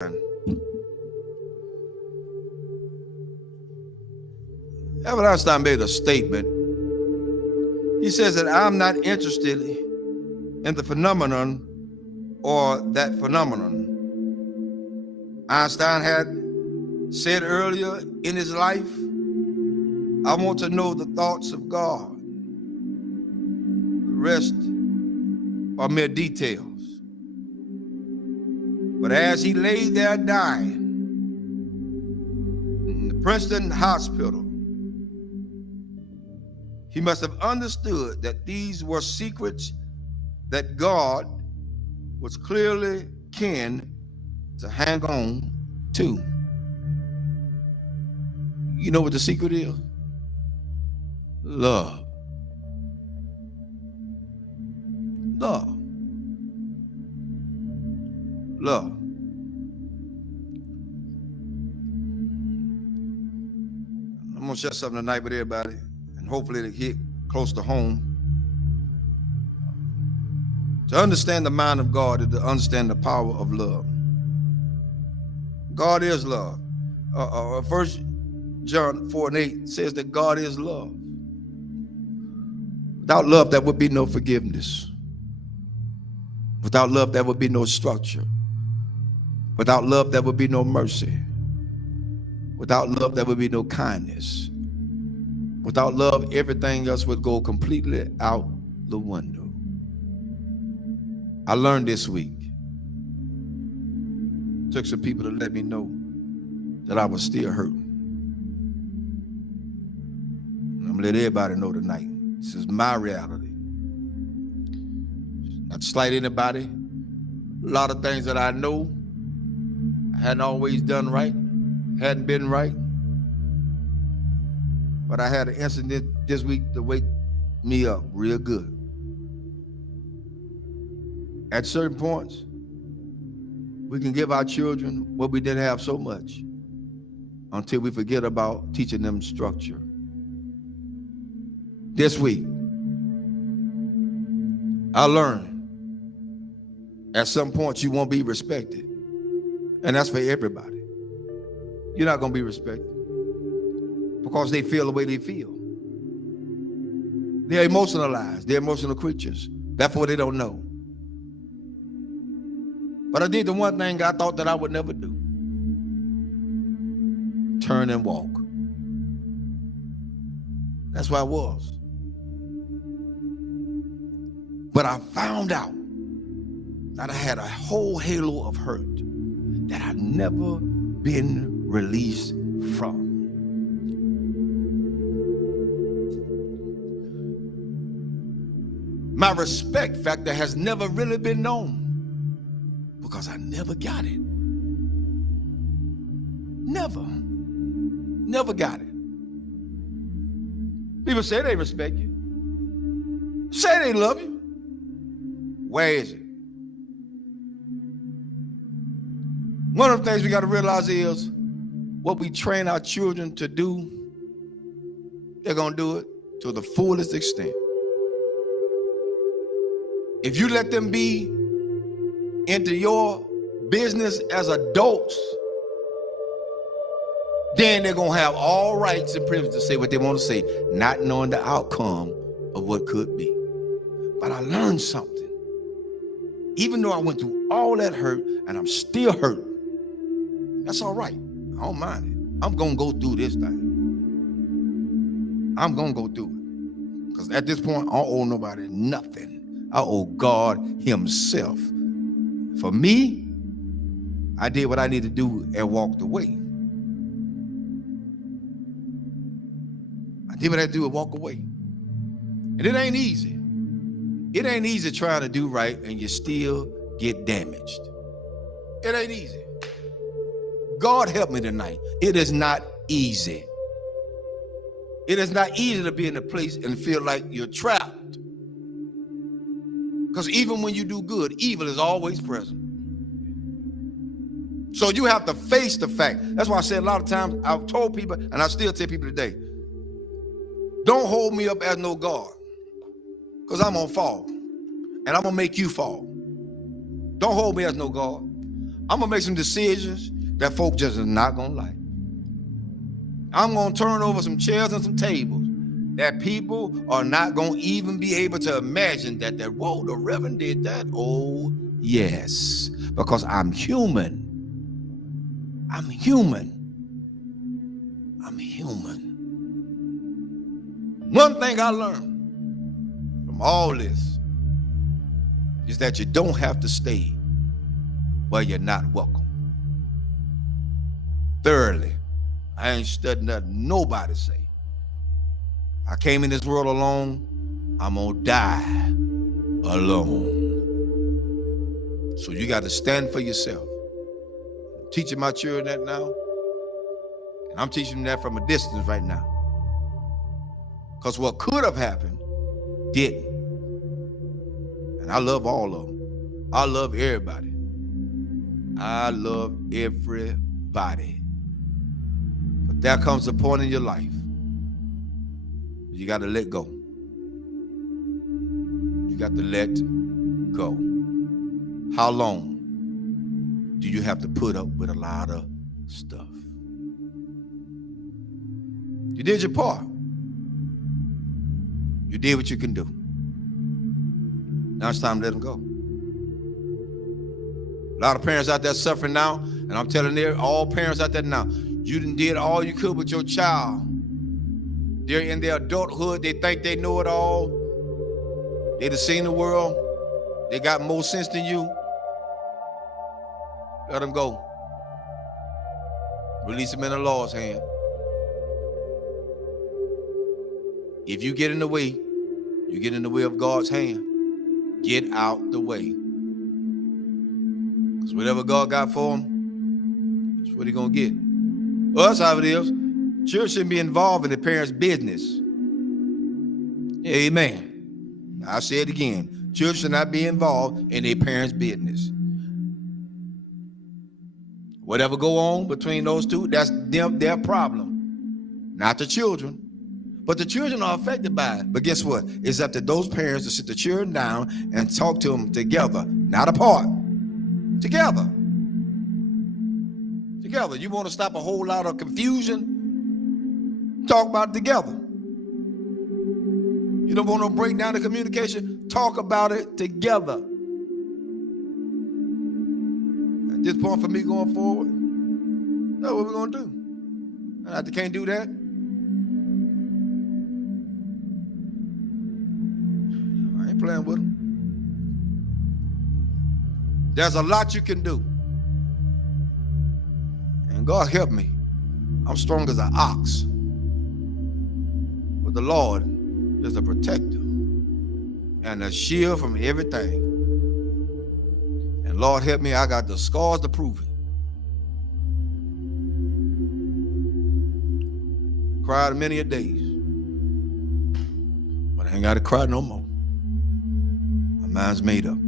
Albert Einstein made a statement. He says that I'm not interested in the phenomenon or that phenomenon. Einstein had said earlier in his life, I want to know the thoughts of God. The rest are mere details. But as he lay there dying in the Princeton hospital, he must have understood that these were secrets that God was clearly keen to hang on to. You know what the secret is? Love. Love. Love. I'm going to share something tonight with everybody, and hopefully it'll hit close to home. To understand the mind of God is to understand the power of love. God is love. 1 John 4:8 says that God is love. Without love, there would be no forgiveness. Without love, there would be no structure. Without love, there would be no mercy. Without love, there would be no kindness. Without love, everything else would go completely out the window. I learned this week. Took some people to let me know that I was still hurting. And I'm gonna let everybody know tonight. This is my reality. Not to slight anybody. A lot of things that I know I hadn't always done right, hadn't been right. But I had an incident this week to wake me up real good. At certain points, we can give our children what we didn't have so much until we forget about teaching them structure. This week, I learned at some point you won't be respected. And that's for everybody. You're not going to be respected because they feel the way they feel. They're emotionalized. They're emotional creatures. Therefore, they don't know. But I did the one thing I thought that I would never do. Turn and walk. That's where I was. But I found out that I had a whole halo of hurt that I'd never been released from. My respect factor has never really been known because I never got it. Never got it. People say they respect you. Say they love you. Where is it? One of the things we got to realize is what we train our children to do, they're going to do it to the fullest extent. If you let them be into your business as adults, then they're going to have all rights and privileges to say what they want to say, not knowing the outcome of what could be. But I learned something. Even though I went through all that hurt and I'm still hurt, that's all right. I don't mind it. I'm going to go through this thing. I'm going to go through it. Because at this point, I don't owe nobody nothing. I owe God himself. For me, I did what I needed to do and walked away. I did what I had to do and walk away. And it ain't easy. It ain't easy trying to do right and you still get damaged. It ain't easy. God help me tonight. It is not easy. It is not easy to be in a place and feel like you're trapped. Because even when you do good, evil is always present. So you have to face the fact. That's why I said a lot of times, I've told people, and I still tell people today, don't hold me up as no God. Because I'm going to fall. And I'm going to make you fall. Don't hold me as no God. I'm gonna make some decisions that folk just is not gonna like. I'm gonna turn over some chairs and some tables that people are not gonna even be able to imagine that whoa, the Reverend did that. Oh, yes, because I'm human. I'm human. I'm human. One thing I learned from all this is that you don't have to stay where you're not welcome. Thirdly, I ain't studying nothing nobody say. I came in this world alone. I'm gonna die alone. So you got to stand for yourself. I'm teaching my children that now, and I'm teaching them that from a distance right now. Because what could have happened didn't. And I love all of them. I love everybody. I love everybody. But there comes a point in your life you got to let go. You got to let go. How long do you have to put up with a lot of stuff? You did your part. You did what you can do. Now it's time to let them go. A lot of parents out there suffering now, and I'm telling all parents out there now, you done did all you could with your child. They're in their adulthood. They think they know it all. They done seen the world. They got more sense than you. Let them go. Release them in the Lord's hand. If you get in the way, you get in the way of God's hand. Get out the way. Because whatever God got for them, that's what he's going to get. Well, that's how it is. Children shouldn't be involved in the parents' business. Amen. I'll say it again. Children should not be involved in their parents' business. Whatever go on between those two, that's their problem. Not the children. But the children are affected by it. But guess what? It's up to those parents to sit the children down and talk to them together, not apart. Together. Together. You want to stop a whole lot of confusion? Talk about it together. You don't want to break down the communication? Talk about it together. At this point for me going forward, that's what we're going to do. And if they can't do that, I ain't playing with them. There's a lot you can do. And God help me. I'm strong as an ox. But the Lord is a protector and a shield from everything. And Lord help me, I got the scars to prove it. Cried many a days. But I ain't got to cry no more. My mind's made up.